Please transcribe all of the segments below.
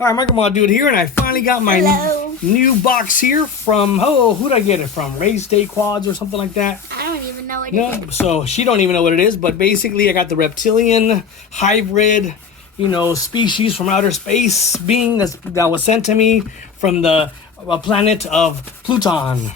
Alright, Michael Mod Dude here, and I finally got my Hello. new box here from, who did I get it from? Raised Day Quads or something like that? I don't even know what it is. So she don't even know what it is, but basically I got the reptilian hybrid, species from outer space being that was sent to me from the planet of Pluton.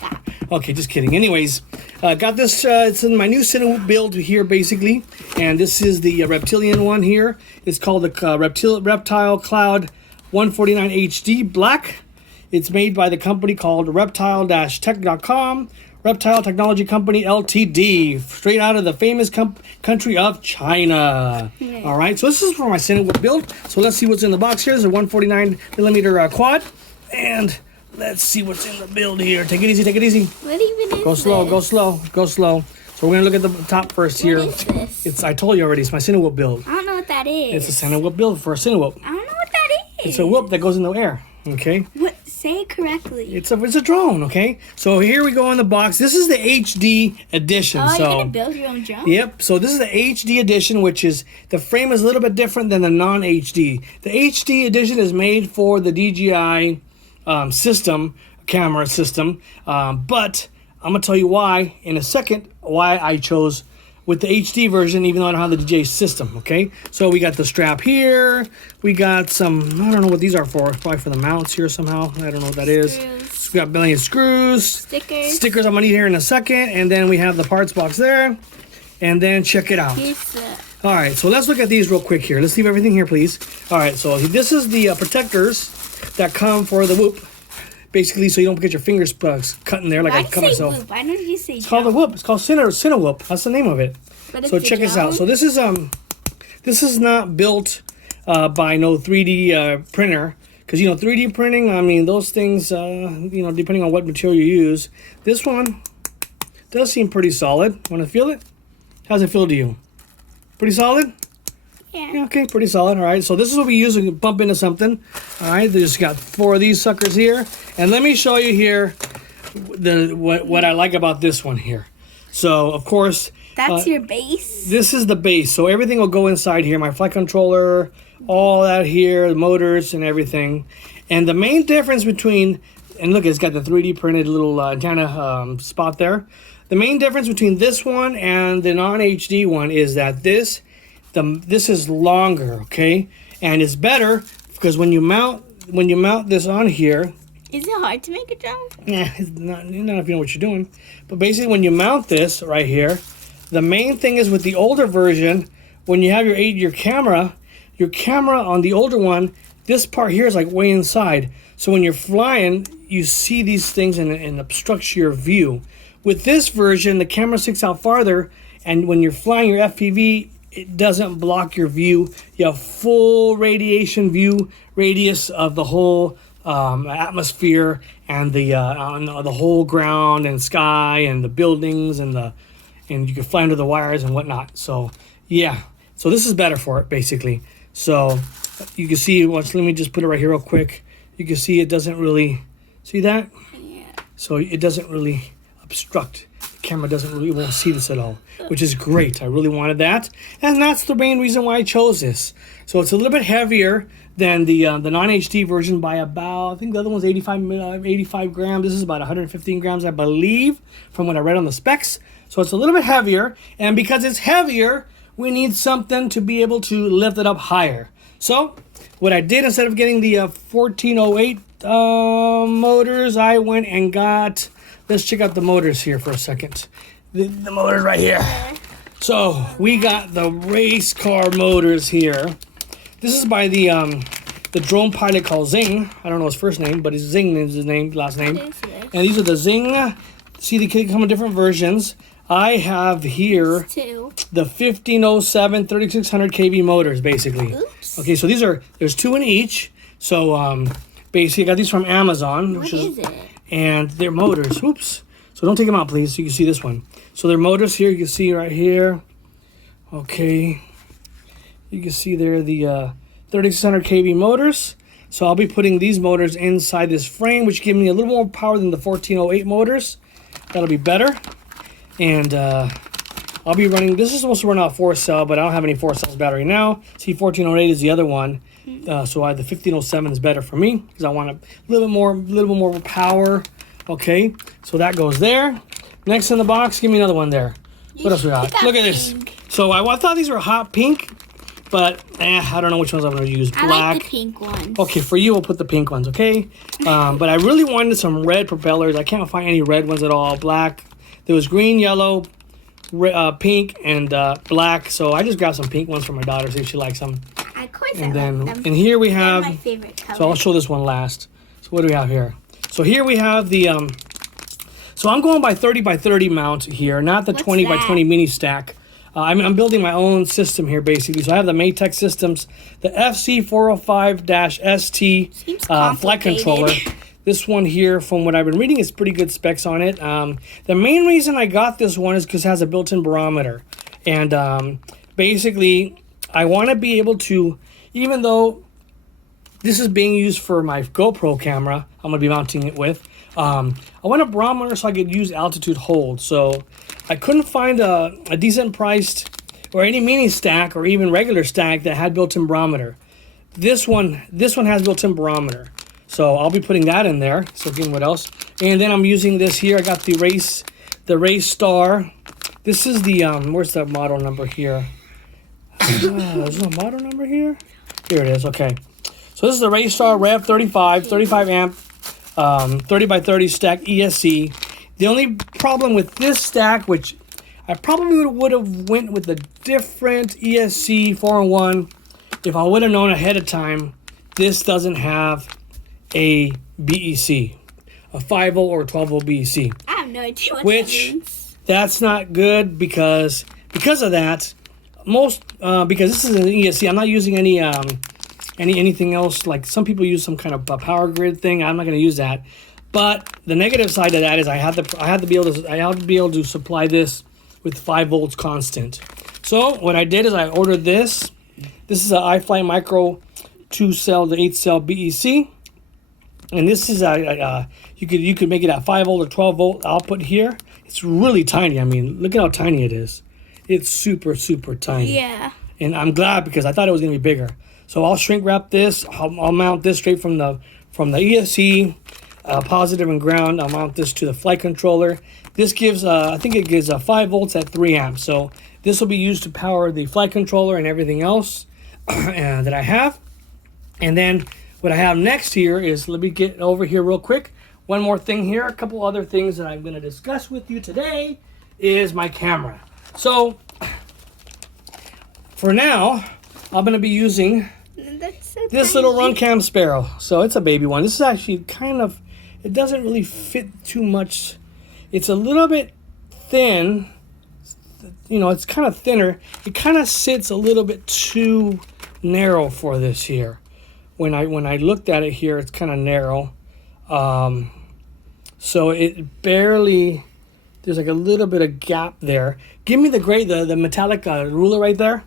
Okay, just kidding. Anyways, got this, it's in my new Cinewhoop build here, basically. And this is the reptilian one here. It's called the Reptile Cloud 149 HD Black. It's made by the company called Reptile-Tech.com. Reptile Technology Company Ltd. Straight out of the famous country of China. Yeah. All right, so this is for my Cinewhoop build. So let's see what's in the box here. There's a 149 millimeter quad. And let's see what's in the build here. Take it easy, take it easy. What even is Go slow, this? go slow, go slow. So we're gonna look at the top first here. What is this? I told you already, it's my Cinewhoop build. I don't know what that is. It's a Cinewhoop build for a Cinewhoop. I don't know what that is. It's a whoop that goes in the air, okay? What? Say it correctly. It's a drone, okay? So here we go in the box. This is the HD edition. Oh, so you're gonna build your own drone? Yep. So this is the HD edition, which is the frame is a little bit different than the non-HD. The HD edition is made for the DJI camera system, but I'm gonna tell you why in a second why I chose with the HD version, even though I don't have the DJI system, okay? So we got the strap here. We got some, I don't know what these are for. Probably for the mounts here somehow. I don't know what that is. So we got a billion screws. Stickers I'm gonna need here in a second. And then we have the parts box there. And then check it out. All right, so let's look at these real quick here. Let's leave everything here, please. All right, so this is the protectors that come for the whoop. Basically, so you don't get your fingers cut in there like I cut myself. Whoop. I know you say it's called the whoop. It's called Cinewhoop. That's the name of it. So check this out. So this is not built by no 3D printer, because 3D printing. I mean, those things. Depending on what material you use, this one does seem pretty solid. Want to feel it? How's it feel to you? Pretty solid. Yeah. Okay, pretty solid. All right, so this is what we use when you bump into something. All right, there's got 4 of these suckers here, and let me show you here what I like about this one here. So of course, that's your base. This is the base, so everything will go inside here. My flight controller, all that here, the motors and everything. And the main difference between, and look, it's got the 3D printed little antenna spot there. The main difference between this one and the non-HD one is that this is longer, okay, and it's better because when you mount this on here. Is it hard to make a drone? Yeah, it's not if you know what you're doing. But basically, when you mount this right here, the main thing is with the older version, when you have your camera on the older one, this part here is like way inside. So when you're flying, you see these things and obstructs your view. With this version, the camera sticks out farther, and when you're flying your FPV, it doesn't block your view. You have full radiation view radius of the whole atmosphere and the whole ground and sky and the buildings and you can fly under the wires and whatnot. So yeah, so this is better for it basically. So you can see, let me just put it right here real quick. You can see it doesn't really, see that? Yeah. So it doesn't really obstruct. The camera won't see this at all, which is great. I really wanted that, and that's the main reason why I chose this. So it's a little bit heavier than the non-HD version by about, I think the other one's 85 grams. This is about 115 grams, I believe, from what I read on the specs. So it's a little bit heavier, and because it's heavier, we need something to be able to lift it up higher. So what I did, instead of getting the 1408 motors, I went and got, let's check out the motors here for a second. The motors right here. So we got the race car motors here. This is by the drone pilot called Zing. I don't know his first name, but Zing is his last name. And these are the Zing. See, they come in different versions. I have here the 1507 3600 kV motors, basically. Oops. Okay, so there's 2 in each. So basically, I got these from Amazon. What is it? And they're motors. Oops. So don't take them out, please. So you can see this one. So they're motors here. You can see right here. Okay. You can see there the 3600 kV motors. So I'll be putting these motors inside this frame, which give me a little more power than the 1408 motors. That'll be better. And I'll be running, this is supposed to run out 4-cell, but I don't have any 4-cells battery now. See, 1408 is the other one. So the 1507 is better for me because I want a little bit more power. Okay, so that goes there. Next in the box, give me another one there. What else we got? Look at this. So I thought these were hot pink, but I don't know which ones I'm going to use. Black. I like the pink ones. Okay, for you, we'll put the pink ones, okay? But I really wanted some red propellers. I can't find any red ones at all. Black. There was green, yellow, pink, and black. So I just grabbed some pink ones for my daughter, see if she likes them. Of course And I then, like them. and here we have, They're my favorite color. so I'll show this one last. So what do we have here? So here we have the, so I'm going by 30 by 30 mount here, not the What's 20 by that? 20 mini stack. I'm building my own system here, basically. So I have the Maytech Systems, the FC405-ST Seems flight controller. complicated. This one here, from what I've been reading, is pretty good specs on it. The main reason I got this one is because it has a built-in barometer. And basically, I want to be able to, even though this is being used for my GoPro camera, I'm going to be mounting it with, I want a barometer so I could use altitude hold. So I couldn't find a decent priced or any mini stack or even regular stack that had built-in barometer. This one has built-in barometer. So I'll be putting that in there. So again, what else? And then I'm using this here. I got the Race Star. This is the where's the model number here? Is there a model number here? Here it is. Okay. So this is the Race Star Rev 35 amp, 30 by 30 stack ESC. The only problem with this stack, which I probably would have went with a different ESC 4-in-1 if I would have known ahead of time, this doesn't have a BEC, a 5-volt or 12-volt BEC. I have no idea what Which- that means. That's not good because of that. Because this is an ESC, I'm not using anything else. Like some people use some kind of a power grid thing. I'm not going to use that. But the negative side of that is I have to be able to supply this with 5 volts constant. So what I did is I ordered this. This is an iFly Micro 2-cell to 8-cell BEC, and this is you could make it at 5 volt or 12 volt output here. It's really tiny. I mean, look at how tiny it is. It's super tiny. Yeah. And I'm glad because I thought it was going to be bigger. So I'll shrink wrap this. I'll mount this straight from the ESC, positive and ground. I'll mount this to the flight controller. This gives, I think it gives 5 volts at 3 amps. So this will be used to power the flight controller and everything else that I have. And then what I have next here is, let me get over here real quick. One more thing here. A couple other things that I'm going to discuss with you today is my camera. So for now, I'm going to be using That's so this tiny. little Runcam Sparrow. So it's a baby one. This is actually kind of, it doesn't really fit too much. It's a little bit thin. You know, it's kind of thinner. It kind of sits a little bit too narrow for this here. When I looked at it here, it's kind of narrow. So it barely, there's like a little bit of gap there. Give me the metallic ruler right there.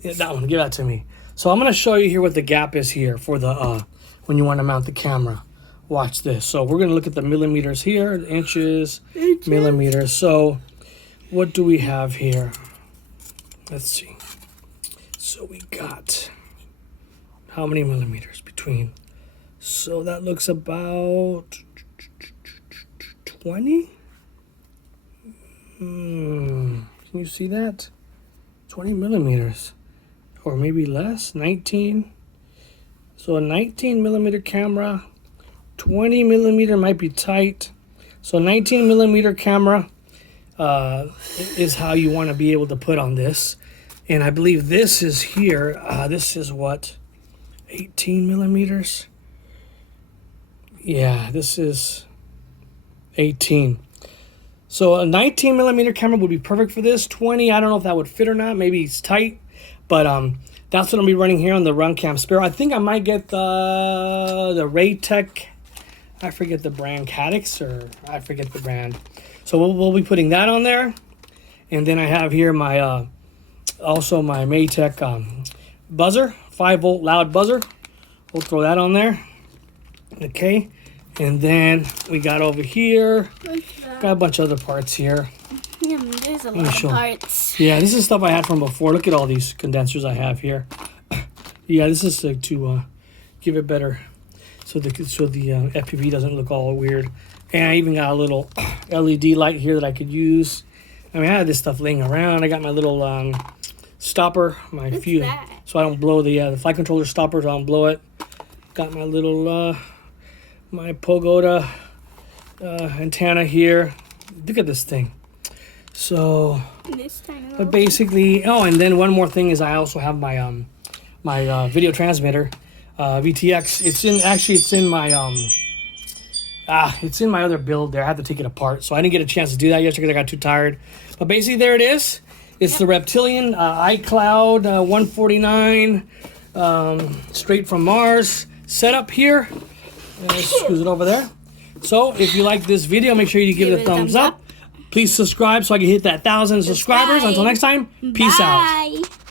Yeah, that one, give that to me. So I'm going to show you here what the gap is here for the when you want to mount the camera. Watch this. So we're going to look at the millimeters here, inches, millimeters. So what do we have here? Let's see. So we got how many millimeters between? So that looks about 20. Can you see that? 20 millimeters. Or maybe less, 19. So a 19 millimeter camera, 20 millimeter might be tight. So 19 millimeter camera is how you want to be able to put on this. And I believe this is here. This is what, 18 millimeters? Yeah, this is 18. So a 19 millimeter camera would be perfect for this. 20, I don't know if that would fit or not. Maybe it's tight. But that's what I'll be running here on the Runcam Sparrow. I think I might get the Raytech, I forget the brand, Cadix, or I forget the brand. So we'll be putting that on there. And then I have here my also my Maytech buzzer, 5 volt loud buzzer. We'll throw that on there. Okay. And then we got over here, got a bunch of other parts here. Yeah, there's a lot of parts. Yeah, this is stuff I had from before. Look at all these condensers I have here. Yeah, this is to give it better, so the FPV doesn't look all weird. And I even got a little LED light here that I could use. I mean, I had this stuff laying around. I got my little stopper, my that? so I don't blow the flight controller stopper, so I don't blow it. Got my little my Pogoda antenna here. Look at this thing. So, This tiny but little basically, oh, and then one more thing is I also have my my video transmitter, VTX. It's in my it's in my other build there. I have to take it apart, so I didn't get a chance to do that yesterday because I got too tired. But basically, there it is. It's the Reptilian iCloud 149 straight from Mars setup here. Screws it over there. So if you like this video, make sure you give it a thumbs up. Please subscribe so I can hit that 1,000 subscribers. Until next time, peace out. Bye.